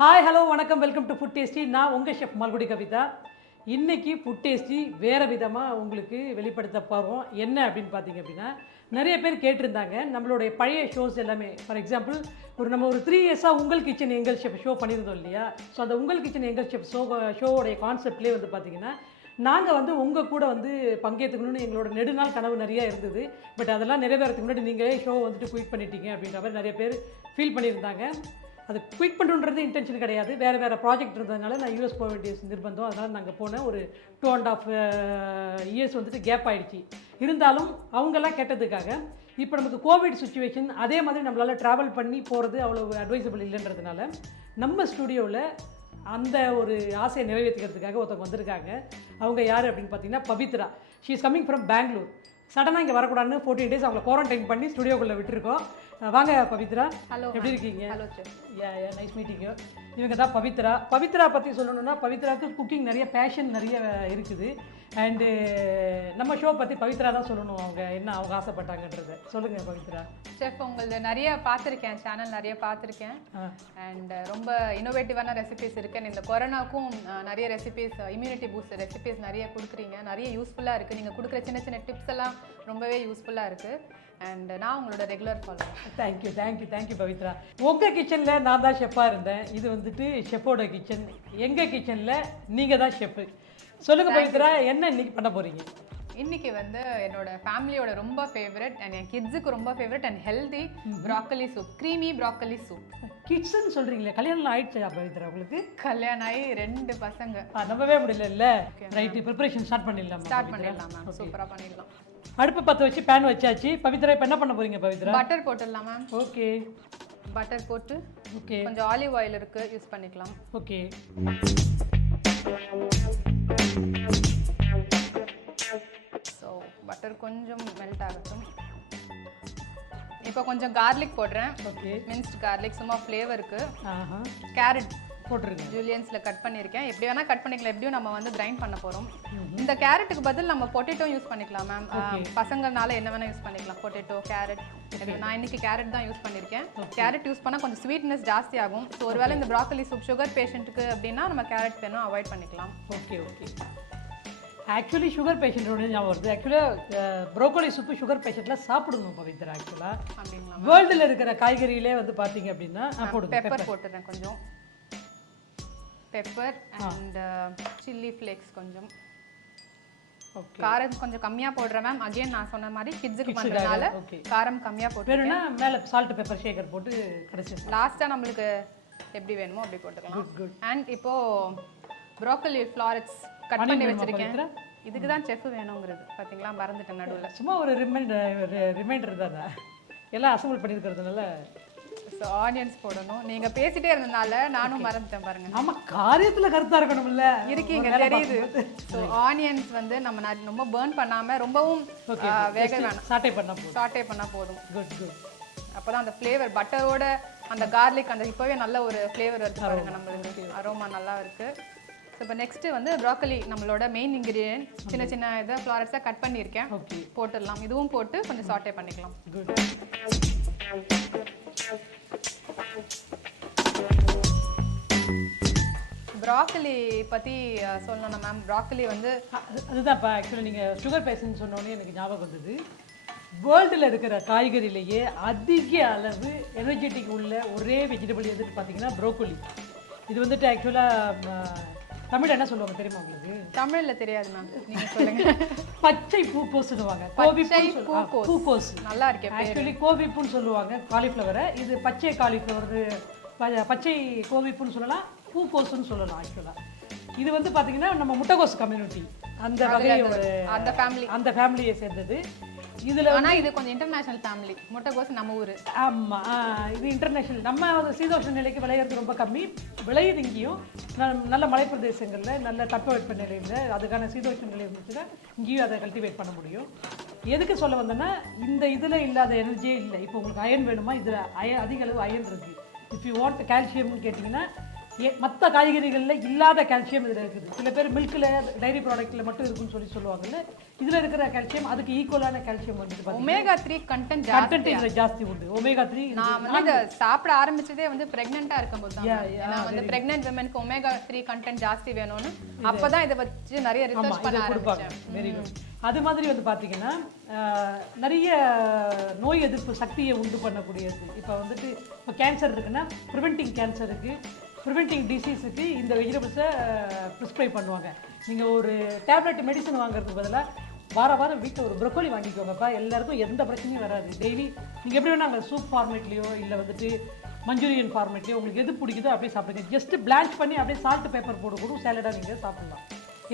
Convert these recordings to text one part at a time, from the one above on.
Hi hello வணக்கம், welcome to food tasty. நான் உங்கள் ஷெஃப் மால்குடி கவிதா. இன்றைக்கி ஃபுட் டேஸ்டி வேறு விதமாக உங்களுக்கு வெளிப்படுத்த போகிறோம். என்ன அப்படின்னு பார்த்தீங்க அப்படின்னா, நிறைய பேர் கேட்டிருந்தாங்க நம்மளுடைய பழைய ஷோஸ் எல்லாமே. ஃபார் எக்ஸாம்பிள் நம்ம ஒரு 3 இயர்ஸாக உங்கள் கிச்சன் எங்கள் ஷெஃப் ஷோ பண்ணியிருந்தோம் இல்லையா? ஸோ அந்த உங்கள் கிச்சன் எங்கள் ஷெஃப் ஷோவோடைய கான்செப்ட்லேயே வந்து பார்த்திங்கன்னா, நாங்கள் வந்து உங்கள் கூட வந்து பங்கேற்றுக்கணும்னு எங்களோட நெடுநாள் கனவு நிறையா இருந்தது. பட் அதெல்லாம் நிறைவேறதுக்கு முன்னாடி நீங்களே ஷோ வந்துட்டு குயிட் பண்ணிட்டீங்க அப்படின்ற மாதிரி நிறைய பேர் ஃபீல் பண்ணியிருந்தாங்க. அது குயிட் பண்ணுன்றது இன்டென்ஷன் கிடையாது, வேறு ப்ராஜெக்ட் இருந்ததுனால நான் யூஎஸ் போக வேண்டிய நிர்பந்தம். அதனால் நாங்கள் போனேன். ஒரு 2.5 இயர்ஸ் வந்துட்டு கேப் ஆகிடுச்சு. இருந்தாலும் அவங்கெல்லாம் கேட்டதுக்காக இப்போ நமக்கு கோவிட் சுச்சுவேஷன், அதே மாதிரி நம்மளால் ட்ராவல் பண்ணி போகிறது அவ்வளோ அட்வைசபிள் இல்லைன்றதுனால நம்ம ஸ்டுடியோவில் அந்த ஒரு ஆசையை நிறைவேற்றிக்கிறதுக்காக ஒருத்தவங்க வந்திருக்காங்க. அவங்க யார் அப்படின்னு பார்த்தீங்கன்னா Pavithra. She is coming from Bangalore. சடனாக இங்கே வரக்கூடாதுன்னு 14 டேஸ் அவங்களை குவாரண்டைன் பண்ணி ஸ்டுடியோக்குள்ளே விட்டுருக்கோம். வாங்க பவித்ரா. ஹலோ, எப்படி இருக்கீங்க? Hello sir. Nice meeting you. இவங்க தான் பவித்ரா. பவித்ரா பற்றி சொல்லணும்னா, பவித்ராவுக்கு குக்கிங் நிறைய பேஷன் நிறைய இருக்குது. அண்டு நம்ம ஷோ பற்றி பவித்ரா தான் சொல்லணும். அவங்க ஆசைப்பட்டாங்கன்றதை சொல்லுங்கள் பவித்ரா. செஃப், உங்களது நிறைய பார்த்துருக்கேன், சேனல் நிறைய பார்த்துருக்கேன். அண்ட் ரொம்ப இனோவேட்டிவான ரெசிபிஸ் இருக்குது. இந்த கொரோனாவுக்கும் நிறைய ரெசிபிஸ், இம்யூனிட்டி பூஸ்ட் ரெசிபிஸ் நிறைய கொடுக்குறீங்க. நிறைய யூஸ்ஃபுல்லாக இருக்குது. நீங்கள் கொடுக்குற சின்ன சின்ன டிப்ஸ் எல்லாம் ரொம்பவே யூஸ்ஃபுல்லாக இருக்குது. அண்ட் நான் உங்களோட ரெகுலர் ஃபாலோவர். தேங்க்யூ பவித்ரா. உங்கள் கிச்சனில் நான் தான் ஷெஃப்பாக இருந்தேன். இது வந்துட்டு ஷெஃப்போட கிச்சன். எங்கள் கிச்சனில் நீங்கள் தான் ஷெஃப்பு. சொல்லுங்கள் பவித்ரா, என்ன இன்னைக்கு பண்ண போகிறீங்க? இன்னைக்கு வந்து என்னோட ஃபேமிலியோட ரொம்ப ஃபேவரட் அண்ட் என் கிட்ஸுக்கு ரொம்ப favourite and healthy broccoli soup, creamy broccoli soup. கிட்ஸ்ன்னு சொல்கிறீங்களே, கல்யாணம் ஆயிடுச்சா பவித்ரா உங்களுக்கு? கல்யாணம் ஆகி 2 பசங்க. நம்பவே முடியல. ரைட்டு, ப்ரிப்பரேஷன் ஸ்டார்ட் பண்ணிடலாம் மேம். சூப்பராக பண்ணிடலாம். அடுப்பு பற்ற வச்சு பேன் வச்சாச்சு. பவித்ரா இப்போ என்ன பண்ண போறீங்க பவித்ரா? பட்டர் போட்டுடலாம் மேம். ஓகே, பட்டர் போட்டு ஓகே, கொஞ்சம் ஆலிவ் ஆயில் இருக்கு, யூஸ் பண்ணிக்கலாம். ஓகே. ஸோ பட்டர் கொஞ்சம் மெல்ட் ஆகட்டும். இப்போ கொஞ்சம் கார்லிக் போடுறேன். ஓகே, மின்ஸ்ட் கார்லிக், சும்மா ஃப்ளேவருக்கு. கேரட் போட்டுருக்கேன், ஜூலியன்ஸில் கட் பண்ணியிருக்கேன். எப்படி வேணால் கட் பண்ணிக்கலாம். எப்படியும் நம்ம வந்து கிரைண்ட் பண்ண போகிறோம். இந்த கேரட்டுக்கு பதில் நம்ம பொட்டேட்டோ யூஸ் பண்ணிக்கலாம் மேம். பசங்கனால என்ன வேணால் யூஸ் பண்ணிக்கலாம், பொட்டேட்டோ, கேரட். நான் இன்னைக்கு கேரட் தான் யூஸ் பண்ணியிருக்கேன். கேரட் யூஸ் பண்ணால் கொஞ்சம் ஸ்வீட்னஸ் ஜாஸ்தி ஆகும். ஸோ ஒருவேளை இந்த ப்ராக்கலி சூப் சுகர் பேஷண்ட்டுக்கு அப்படின்னா நம்ம கேரட் வேணும் அவாய்ட் பண்ணிக்கலாம். ஓகே. ஆக்சுவலி சுகர் பேஷண்ட்டோட ஞாபகம் வருது. ஆக்சுவலாக ப்ரோக்கோலி சூப்பு சுகர் பேஷண்ட்லாம் சாப்பிடணும் பவித்ரா. ஆக்சுவலாக வேர்ல்டில் இருக்கிற காய்கறியிலே வந்து பார்த்தீங்க அப்படின்னா பெப்பர் போட்டுறேன். கொஞ்சம் பெப்பர் அண்ட் சில்லி ஃப்ளேக்ஸ் கொஞ்சம். காரம் கொஞ்சம் கம்மியாக போடுறேன் மேம். அகைன் நான் சொன்ன மாதிரி கிட்ஸுக்கு பண்ணுறதுனால காரம் கம்மியாக போட்டுருவேன்னா மேலே சால்ட் பெப்பர் ஷேக்கர் போட்டு கடைசி லாஸ்ட்டாக நம்மளுக்கு எப்படி வேணுமோ அப்படி போட்டுக்கலாம். அண்ட் இப்போ ப்ரோக்கலி ஃப்ளாரட்ஸ் கட் பண்ணி வச்சிருக்கேன். இதுக்கு தான் செஃப் வேணுங்கிறது பார்த்தீங்களா, மறந்துட்டேன் நடுவில். சும்மா ஒரு ரிமைண்டர் தானே, எல்லாம் அசம்பிள் பண்ணியிருக்கிறதுனால. ஸோ ஆனியன்ஸ் போடணும். நீங்கள் பேசிட்டே இருந்ததுனால நானும் மறந்துட்டேன் பாருங்க. நம்ம காரியத்தில் கருத்தாக இருக்கணும்ல, இருக்கீங்க தெரியுது. ஸோ ஆனியன்ஸ் வந்து நம்ம ரொம்ப பேர்ன் பண்ணாமல் ரொம்பவும் வேக வேணாம், சாட்டே பண்ணால் போதும். குட். அப்போ தான் அந்த ஃப்ளேவர் பட்டரோட அந்த கார்லிக் அந்த இப்போவே நல்ல ஒரு ஃப்ளேவர் வருது பாருங்க. நம்மளுக்கு அரோமா நல்லா இருக்குது. ஸோ இப்போ நெக்ஸ்ட்டு வந்து ப்ராக்கலி நம்மளோட மெயின் இன்க்ரீடியன்ட். சின்ன சின்ன இதை ஃப்ளாரட்ஸாக கட் பண்ணியிருக்கேன். போட்டுடலாம். இதுவும் போட்டு கொஞ்சம் சாட்டே பண்ணிக்கலாம். குட். ப்ராக்கலி பற்றி சொல்லணும் மேம். ப்ராக்கலி வந்து அதுதான்ப்பா. ஆக்சுவலி நீங்கள் சுகர் பேஷண்ட் சொன்னோன்னே எனக்கு ஞாபகம் வந்தது. வேர்ல்டில் இருக்கிற காய்கறியிலேயே அதிக அளவு எனர்ஜெட்டிக் உள்ள ஒரே வெஜிடபிள் எதுன்னு பார்த்தீங்கன்னா ப்ரோக்கோலி. இது வந்துட்டு ஆக்சுவலாக தமிழ் என்ன சொல்லுவாங்க தெரியுமா உங்களுக்கு? தமிழில் தெரியாது மேம், நீங்கள் சொல்லுங்க. பச்சை பூக்கோஸ் சொல்லுவாங்க. பூக்கோஸ் நல்லா இருக்கேன். ஆக்சுவலி கோபிப்பூன்னு சொல்லுவாங்க காலிஃப்ளவரை. இது பச்சை காலிஃப்ளவர், பச்சை கோபிப்பூன்னு சொல்லலாம், பூக்கோஸ்ன்னு சொல்லலாம். ஆக்சுவலாக இது வந்து பார்த்தீங்கன்னா நம்ம முட்டைகோஸ் கம்யூனிட்டி அந்த வகையோட அந்த ஃபேமிலியை சேர்ந்தது. இதில் ஆனால் இது கொஞ்சம் இன்டர்நேஷ்னல் ஃபேமிலி. முட்டைகோஸ் நம்ம ஊர். ஆமாம், இது இன்டர்நேஷ்னல். நம்ம சீதோஷ்ண நிலைக்கு விளையிறது ரொம்ப கம்மி. விளையுது இங்கேயும் நல்ல மலைப்பிரதேசங்களில் நல்ல தட்பவெட்ப நிலையில் அதுக்கான சீதோஷ்ண நிலை இருந்துச்சுன்னா இங்கேயும் அதை கல்டிவேட் பண்ண முடியும். எதுக்கு சொல்ல வந்தேன்னா, இந்த இதில் இல்லாத எனர்ஜியே இல்லை. இப்போ உங்களுக்கு அயன் வேணுமா, இதில் அதிக அளவு அயன் இருக்குது. இஃப் யூ வாண்ட் கால்சியம்னு கேட்டிங்கன்னா மற்ற காய்கறிகளில் இல்லாத கால்சியம் இதில் இருக்குது. சில பேர் மில்கில் டைரி ப்ராடக்ட்டில் மட்டும் இருக்குன்னு சொல்லுவாங்கல்ல, இதில் இருக்கிற கால்சியம் அதுக்கு ஈக்குவலான கால்சியம் வந்து ஒமேகா 3 கண்டென்ட் இதில் ஜாஸ்தி உண்டு. ஒமேகா 3 நான் வந்து இதை சாப்பிட ஆரம்பிச்சதே வந்து பிரெக்னெண்டா இருக்கும்போது தான். ஏன்னா வந்து பிரெக்னென்ட் விமனுக்கு ஒமேகா 3 கண்டென்ட் ஜாஸ்தி வேணும்னு அப்பதான் இதை வச்சு நிறைய ரிசர்ச் பண்ண ஆரம்பிச்சேன். Very good. அது மாதிரி வந்து பார்த்தீங்கன்னா நிறைய நோய் எதிர்ப்பு சக்தியை உண்டு பண்ணக்கூடியது. இப்போ வந்துட்டு இப்போ கேன்சர் இருக்குன்னா ப்ரிவென்டிங் கேன்சருக்கு, ப்ரிவென்டிங் டிசீஸுக்கு இந்த வெஜிடபிள்ஸை ப்ரிஸ்கிரைப் பண்ணுவாங்க. நீங்கள் ஒரு டேப்லெட் மெடிசன் வாங்குறதுக்கு பதிலாக வாரம் வீட்டில் ஒரு ப்ரொக்கோலி வாங்கிக்கோங்கப்பா, எல்லாருக்கும் எந்த பிரச்சனையும் வராது. டெய்லி நீங்கள் எப்படி வேணால் சூப் ஃபார்மேட்லேயோ இல்லை வந்துட்டு மஞ்சூரியன் ஃபார்மேட்லேயோ உங்களுக்கு எது பிடிக்குதோ அப்படியே சாப்பிடுங்க. ஜஸ்ட் பிளான்ச் பண்ணி அப்படியே சால்ட் பேப்பர் போட்டு கூட சேலடாக நீங்கள் சாப்பிடலாம்.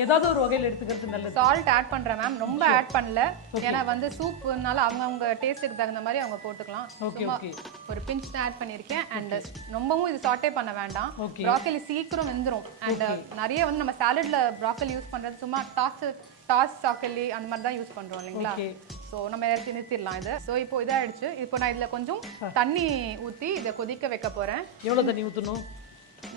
ஏதாவது ஒரு வகையில் எடுத்துக்கிறது நல்லது. சால்ட் ஆட் பண்றேன் மேம், ரொம்ப ஆட் பண்ணல. ஏன்னா வந்து சூப்னால அவங்க டேஸ்ட்டுக்கு தகுந்த மாதிரி அவங்க போட்டுக்கலாம். ஒரு பிஞ்ச் தான் ஆட் பண்ணியிருக்கேன். அண்ட் ரொம்பவும் இது சாட்டே பண்ண வேண்டாம். ப்ராக்கலி சீக்கிரம் வெந்துடும். அண்ட் நிறைய வந்து நம்ம சாலட்ல ப்ராக்கலி யூஸ் பண்றது சும்மா டாஸ் சாக்கலி அந்த மாதிரி தான் யூஸ் பண்றோம் இல்லைங்களா? ஸோ நம்ம எடுத்து நிறுத்திடலாம் இது. ஸோ இப்போ இதாகிடுச்சு. இப்போ நான் இதில் கொஞ்சம் தண்ணி ஊற்றி இதை கொதிக்க வைக்க போகிறேன். எவ்வளோ தண்ணி ஊற்றணும்?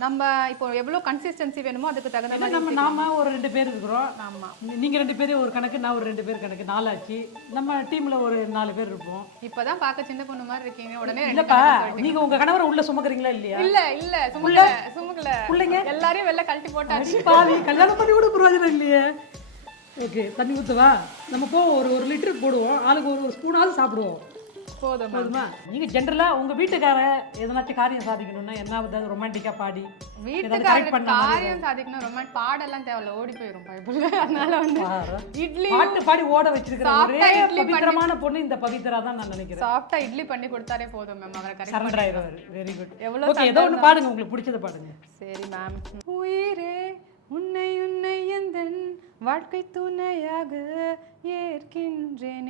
நம்ம இப்போ எவ்வளோ கன்சிஸ்டன்சி வேணுமோ அதுக்கு தகுந்த மாதிரி. நாம ஒரு 2 பேர் இருக்கிறோம். ஆமாம், நீங்கள் 2 பேர் ஒரு கணக்கு, நான் ஒரு 2 பேர் கணக்கு, 4 ஆச்சு. நம்ம டீமில் ஒரு 4 பேர் இருப்போம். இப்போதான் பார்க்க சின்ன பொண்ணு மாதிரி இருக்கீங்க. உடனே இல்லைப்பா, நீங்கள் உங்கள் கணவரை உள்ள சுமக்கிறீங்களா இல்லையா? இல்லை சுமக்கல பிள்ளைங்க எல்லாரையும் வெளில கழட்டி போட்டாச்சு. பாவி, கல்யாணம் பண்ணி கூட பிரயோஜனம் இல்லையே. ஓகே, தண்ணி ஊற்றுவா. நம்ம ஒரு லிட்டருக்கு போடுவோம். ஆளுக்கு ஒரு ஸ்பூனாவது சாப்பிடுவோம். போதுமா? நீங்கள் ஜென்ரலாக உங்கள் வீட்டுக்கார எதனாச்சும் காரியம் சாதிக்கணும்னா என்ன ரொமான்டிக்காக பாடி காரியம் சாதிக்கணும். ரொமான்ட் பாடெல்லாம் தேவையில்ல, ஓடி போயிடும் பைபிள்ல. அதனால வந்து இட்லி பாடி ஓட வச்சிருக்கிற பொண்ணு இந்த பவித்ரா தான் நான் நினைக்கிறேன். சாஃப்டா இட்லி பண்ணி கொடுத்தாரே போதும் மேம். அவரை சரண்டர் ஆயிடுவாரு. Very good. எவ்வளவு ஏதோ ஒன்று பாடுங்க, உங்களுக்கு பிடிச்சதை பாடுங்க. சரி மேம். உயிரே உன்னை எந்தன் வாழ்க்கை துணையாக ஏற்கின்றேன்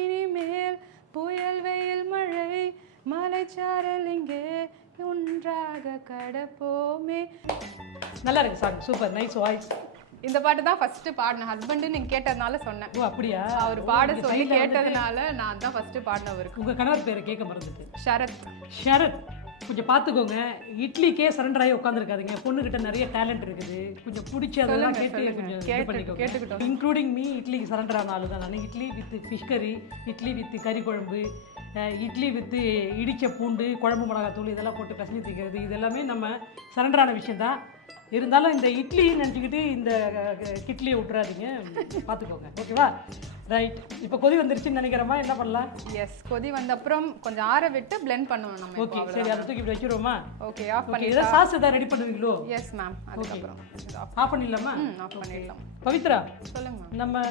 இனிமேல் புயல் வெயில் மழை மலைச்சாரல் இங்கே ஒன்றாக கடப்போமே. நல்லா இருக்கு சாங், சூப்பர், நைஸ் வாய்ஸ். இந்த பாட்டு தான் ஃபர்ஸ்ட் பாடின ஹஸ்பண்ட் நீங்க கேட்டதுனால சொன்னேன். ஓ அப்படியா? அவர் பாட சொல்லி கேட்டதுனால நான் தான் ஃபர்ஸ்ட் பாடினவருக்கு. உங்க கணவர் பேரை கேட்க மறந்துட்டு. ஷரத். கொஞ்சம் பார்த்துக்கோங்க, இட்லிக்கே சரண்டர் ஆகி உட்காந்துருக்காதுங்க. பொண்ணுகிட்ட நிறைய டேலண்ட் இருக்குது. கொஞ்சம் பிடிச்சதெல்லாம் கேட்டுக்கிட்டோம். இன்க்ளூடிங் மீ, இட்லிக்கு சரண்டர் ஆன ஆளு தான் நான். இட்லி வித் ஃபிஷ் கறி, இட்லி வித் கறி குழம்பு, இட்லி வித் இடித்த பூண்டு, குழம்பு மிளகாத்தூள் இதெல்லாம் போட்டு பசங்க திக்கிறது, இதெல்லாமே நம்ம சரண்டரான விஷயம் தான். இருந்தாலும் இந்த இட்லி நினச்சிக்கிட்டு இந்த கிட்லியை விட்டுறாதீங்க, பார்த்துக்கோங்க. ஓகேவா? ரைட். இப்போ கொதி வந்துருச்சுன்னு நினைக்கிறோமா? என்ன பண்ணலாம்? எஸ், கொதி வந்த அப்புறம் கொஞ்சம் ஆற விட்டு பிளெண்ட் பண்ணுவோம் நம்ம. ஓகே, சரி, அதை தூக்கி இப்படி வச்சிருவோமா? ஓகே, ஆஃப் பண்ணி. இதை சாஸ் ஏதாவது ரெடி பண்ணுவீங்களோ? Yes ma'am. அதுக்கப்புறம் ஆஃப் பண்ணிடலாமா? ஆஃப் பண்ணிடலாம். பவித்ரா சொல்லுங்க மேம். நம்ம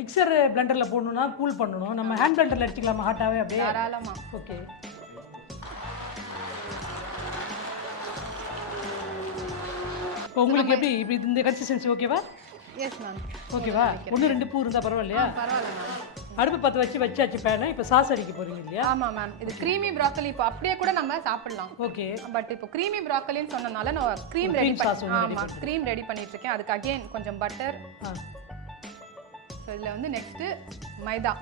மிக்சர் பிளெண்டரில் போடணும்னா கூல் பண்ணணும். நம்ம ஹேண்ட் பிளெண்டரில் அடிச்சிக்கலாமா? ஹாட்டாகவே அப்படியே தாராளமா. ஓகே. இப்போ உங்களுக்கு எப்படி இப்படி இந்த கன்சிஸ்டன்சி ஓகேவா? Yes ma'am. ஓகேவா? 1 2 பூ இருந்தால் பரவாயில்லையா? பரவாயில்ல மேம். அடுப்பு பற்ற வச்சாச்சு பேனை. இப்போ சாஸ் அடிக்க போறீங்க இல்லையா? ஆமாம் மேம். இது க்ரீமி ப்ராக்கலி. இப்போ அப்படியே கூட நம்ம சாப்பிடலாம். ஓகே. பட் இப்போ க்ரீமி ப்ராக்கலின்னு சொன்னனால நான் க்ரீம் ரெடி க்ரீம் ரெடி பண்ணிட்டு இருக்கேன். அதுக்கு அகைன் கொஞ்சம் பட்டர். ஸோ இதில் வந்து நெக்ஸ்ட்டு மைதா.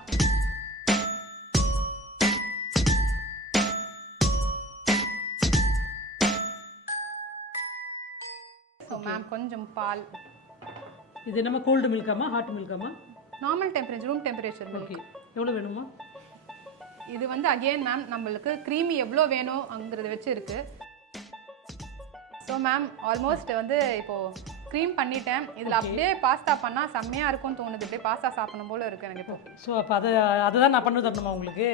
ஸோ மேம் கொஞ்சம் பால். இது நம்ம கோல்டு மில்காமா ஹாட் மில்காமா? Normal temperature, room temperature. Okay. எவ்வளோ வேணுமா? இது வந்து அகெயின் மேம் நம்மளுக்கு க்ரீமி எவ்வளோ வேணும்ங்கிறத வச்சு இருக்கு. ஸோ மேம் ஆல்மோஸ்ட் வந்து இப்போது க்ரீம் பண்ணிட்டேன். இதில் அப்படியே பாஸ்தா பண்ணால் செம்மையாக இருக்கும்னு தோணுது. அப்படியே பாஸ்தா சாப்பிடணும் போல இருக்குது எனக்கு இப்போ. ஸோ அப்போ அதுதான் நான் பண்ணி தரணுமா உங்களுக்கு?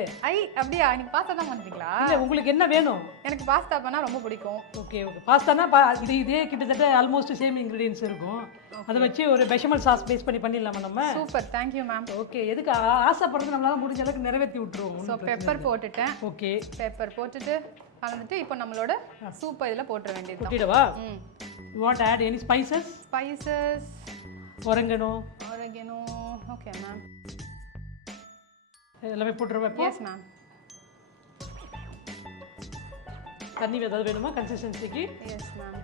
அப்படியா? எனக்கு பாஸ்தா தான் பண்ணுறீங்களா? இல்லை, உங்களுக்கு என்ன வேணும்? எனக்கு பாஸ்தா பண்ணால் ரொம்ப பிடிக்கும். Okay okay. பாஸ்தானா இதே கிட்டத்தட்ட ஆல்மோஸ்ட் சேம் இன்க்ரீடியன்ஸ் இருக்கும். அதை வச்சு ஒரு பெஷமல் சாஸ் பேஸ் பண்ணிடலாமா நம்ம? Super, thank you ma'am. ஓகே. எதுக்கு ஆசைப்படுறது நம்மளால முடிஞ்ச அளவுக்கு நிறைவேற்றி விட்டுருவோம். ஸோ பெப்பர் போட்டுட்டேன். ஓகே. பெப்பர் போட்டுட்டு கலந்துட்டு இப்போ நம்மளோட சூப்பை இதில் போட்டுற வேண்டியது. போட்டுடவா? You want to add any spices? Spices. Oregano. Okay, ma'am. எல்லாமே போட்டுறவா இப்போ? Yes, ma'am. தண்ணி ஏதாவது வேணுமா கன்சிஸ்டன்சிக்கு? Yes, ma'am.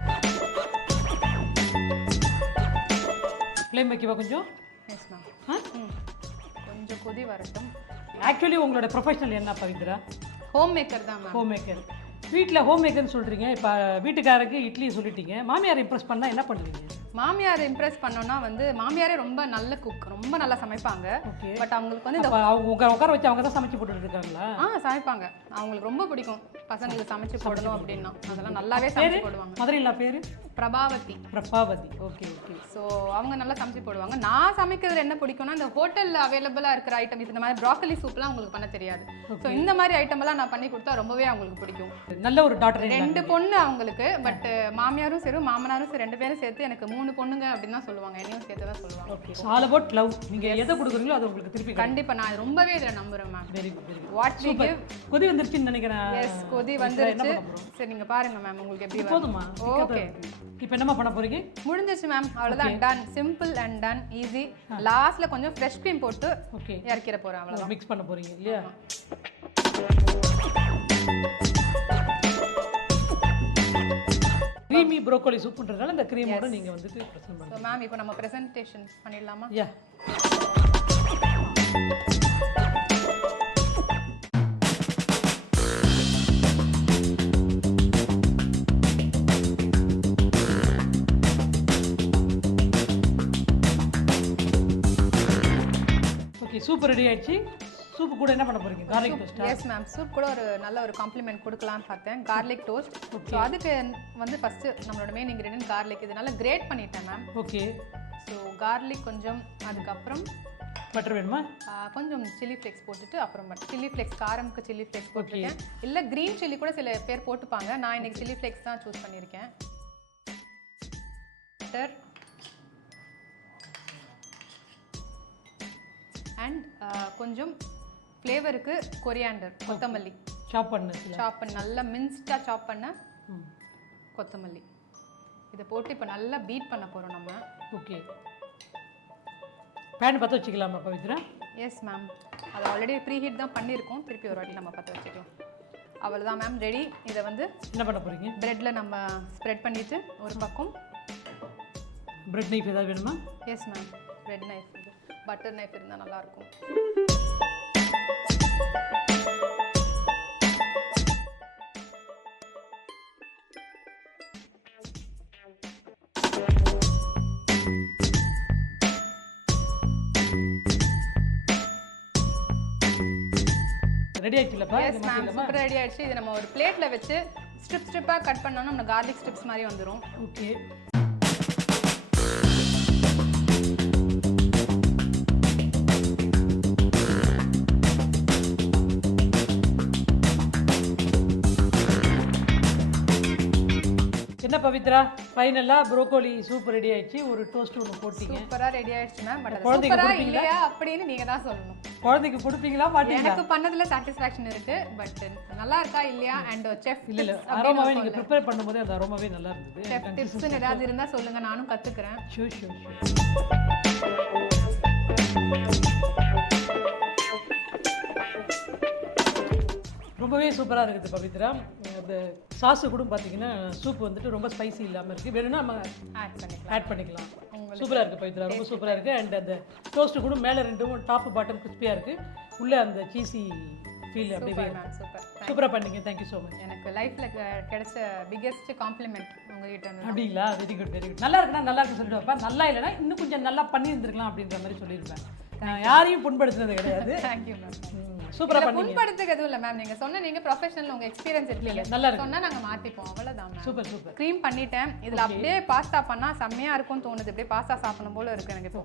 ஃப்ளேம் வைக்கவா கொஞ்சம்? Yes, ma'am. கொஞ்சம் கொதி வரட்டும். ஆக்சுவலி உங்களோட ப்ரொஃபஷனல் என்ன பவித்ரா? ஹோம் மேக்கர் தான் மேம். Home maker. வீட்டில் ஹோம் மேக்கர்னு சொல்கிறீங்க. இப்போ வீட்டுக்காரருக்கு இட்லி சொல்லிட்டீங்க. மாமியார் இம்ப்ரெஸ் பண்ணால் என்ன பண்ணுவீங்க? மாமியார் இம்ப்ரெஸ் பண்ணோன்னா வந்து மாமியாரே ரொம்ப நல்ல குக், ரொம்ப நல்லா சமைப்பாங்க. பட் அவங்களுக்கு வந்து அவங்க உட்கார வச்சு அவங்க தான் சமைச்சு போட்டுட்டு இருக்காங்களா? சமைப்பாங்க. அவங்களுக்கு ரொம்ப பிடிக்கும் பசங்களுக்கு சமைச்சு போடணும் அப்படின்னா. அதெல்லாம் நல்லாவே சமைச்சு போடுவாங்க. மதுரையில் பேர் பிரபாவதி. ஓகே. ஸோ அவங்க நல்லா சமைச்சு போடுவாங்க. நான் சமைக்கிறது என்ன பிடிக்கும்னா இந்த ஹோட்டலில் அவைலபிளாக இருக்கிற ஐட்டம், இந்த மாதிரி ப்ராக்கலி சூப்லாம் அவங்களுக்கு பண்ண தெரியாது. ஸோ இந்த மாதிரி ஐட்டம் எல்லாம் நான் பண்ணி கொடுத்தா ரொம்பவே அவங்களுக்கு பிடிக்கும். நல்ல ஒரு டாக்டர். 2 பொண்ணு அவங்களுக்கு. பட் மாமியாரும் சரி மாமனாரும் சரி 2 பேரும் சேர்த்து எனக்கு 3 பொண்ணுங்க அப்படின்னு தான் சொல்லுவாங்க. என்னையும் சேர்த்து தான் சொல்லுவாங்க. ஓகே. All about love. நீங்க எதை கொடுக்குறீங்களோ அது உங்களுக்கு திருப்பி கண்டிப்பா. நான் ரொம்பவே இதில் நம்புறேன் ma'am. Very good. What we give. கொதி வந்துருச்சுன்னு நினைக்கிறேன். எஸ், கொதி வந்துருச்சு. சரி நீங்க பாருங்க மேம் உங்களுக்கு எப்படி போதுமா? ஓகே. இப்போ என்னமா பண்ண போறீங்க? முடிஞ்சிச்சு மேம். அவ்வளவுதான். Done. Simple and done. Easy. லாஸ்ட்ல கொஞ்சம் ஃப்ரெஷ் க்ரீம் போட்டு ஓகே இறக்கிற போறேன். அவ்வளவுதான். மிக்ஸ் பண்ண போறீங்க இல்லையா? க்ரீமி ப்ரோக்கோலி சூப்ன்றதால இந்த க்ரீமோட நீங்க வந்துட்டு பிரசன்ட் பண்ணுங்க. சோ மேம் இப்போ நம்ம பிரசன்டேஷன் பண்ணிடலாமா? யா. ஓகே, சூப் ரெடி ஆயிடுச்சு. சூப் கூட என்ன பண்ண போறீங்க? garlic toast. Yes ma'am. Soup கூட ஒரு நல்ல ஒரு காம்ப்ளிமெண்ட் கொடுக்கலாம்னு பார்த்தேன். garlic toast. ஸோ அதுக்கு வந்து ஃபர்ஸ்ட் நம்மளோட மெயின் இன்கிரிடியன்ட் garlic. இதனால கிரேட் பண்ணிட்டேன் மேம். ஓகே. ஸோ garlic கொஞ்சம், அதுக்கப்புறம் பட்டர் வேணுமா? கொஞ்சம் சில்லி ஃப்ளேக்ஸ் போட்டுட்டு அப்புறம் சில்லி ஃப்ளேக்ஸ், காரமுக்கு சில்லி ஃப்ளேக்ஸ் போட்டுருக்கேன். இல்லை க்ரீன் சில்லி கூட சில பேர் போட்டுப்பாங்க. நான் இன்னைக்கு சில்லி ஃப்ளேக்ஸ் தான் சூஸ் பண்ணியிருக்கேன். பட்டர் அண்ட் கொஞ்சம் ஃப்ளேவருக்கு கொரியாண்டர், கொத்தமல்லி சாப் பண்ண நல்லா மின்ஸ்டாக சாப் பண்ண கொத்தமல்லி. இதை போட்டு இப்போ நல்லா பீட் பண்ண போகிறோம் நம்ம. ஓகே. பேன் பற்ற வச்சுக்கலாமா பவித்ரா? Yes ma'am. அது ஆல்ரெடி ப்ரீ ஹீட் தான் பண்ணியிருக்கோம். திருப்பி ஒரு வாட்டி நம்ம பற்ற வச்சுக்கலாம். அவ்வளோதான் மேம், ரெடி. இதை வந்து என்ன பண்ண போகிறீங்க? ப்ரெட்டில் நம்ம ஸ்ப்ரெட் பண்ணிவிட்டு ஒரு பக்கம். ப்ரெட் நைஃப் ஏதாவது வேணுமா? Yes ma'am. Bread knife, butter knife இருந்தால் நல்லாயிருக்கும். ரெடி ஆயிடுச்சுலப்பா? எஸ் மேம், சூப்பர் ரெடி ஆயிடுச்சு. இது நம்ம ஒரு பிளேட்ல வச்சு ஸ்ட்ரிப்பாக கட் பண்ணோம்னா நம்ம garlic ஸ்ட்ரிப்ஸ் மாதிரி வந்துடும். ஓகே. என்ன பவித்ரா, ஃபைனலா ப்ரோக்கோலி சூப் ரெடி ஆயிடுச்சு. ஒரு டோஸ்ட் ஒன்று போட்டீங்க. சூப்பரா ரெடி ஆயிடுச்சு மேம். பட் சூப்பரா இல்லையா அப்படின்னு நீங்க தான் சொல்லணும். குழந்தைக்கு கொடுப்பீங்களா மாட்டீங்களா? எனக்கு பண்ணதுல சாட்டிஸ்ஃபேக்ஷன் இருக்கு. பட் நல்லா இருக்கா இல்லையா அண்ட் செஃப் இல்ல அரோமாவே நீங்க ப்ரிப்பேர் பண்ணும்போது அந்த அரோமாவே நல்லா இருந்தது. செஃப் டிப்ஸ் ஏதாவது இருந்தா சொல்லுங்க, நானும் கத்துக்கிறேன். ஷூர். ரொம்பவே சூப்பராக இருக்குது பவித்ரா. அந்த சாஸு கூட பார்த்தீங்கன்னா சூப் வந்துட்டு ரொம்ப ஸ்பைசி இல்லாமல் இருக்குது. வேணும்னா நம்ம ஆட் பண்ணிக்கலாம். சூப்பராக இருக்குது பவித்ரா, ரொம்ப சூப்பராக இருக்குது. அண்ட் அந்த டோஸ்ட்டு கூட மேலே 2 டாப் பாட்டம் கிறிஸ்பியாக இருக்குது. உள்ளே அந்த சீசி ஃபீல் அப்படியே சூப்பராக பண்ணீங்க. Thank you so much. எனக்கு லைஃப்பில் கிடைச்ச பிக்கெஸ்ட் காம்ப்ளிமெண்ட் உங்ககிட்ட இருந்து. அப்படிங்களா? Very good. நல்லா இருக்குன்னா நல்லா இருக்குன்னு சொல்லிட்டு வைப்பேன். நல்லா இல்லைன்னா இன்னும் கொஞ்சம் நல்லா பண்ணியிருந்துருக்கலாம் அப்படின்ற மாதிரி சொல்லியிருப்பேன். நான் யாரையும் புண்படுத்தினது கிடையாது. Thank you ma'am. சூப்பரா பண்ணீங்க. புண்படுத்துக்கு எதுவும் இல்லை மேம். நீங்கள் சொன்ன நீங்கள் ப்ரொஃபஷனல், உங்கள் எக்ஸ்பீரியன்ஸ் இருக்குல்ல, நல்லா இருக்கு. சொன்னால் நாங்கள் மாற்றிப்போம், அவ்வளோதான். சூப்பர். க்ரீம் பண்ணிட்டேன். இதில் அப்படியே பாஸ்தா பண்ணால் செம்மையாக இருக்கும்னு தோணுது. அப்படியே பாஸ்தா சாப்பிடணும் போல இருக்கு எனக்கு இப்போ.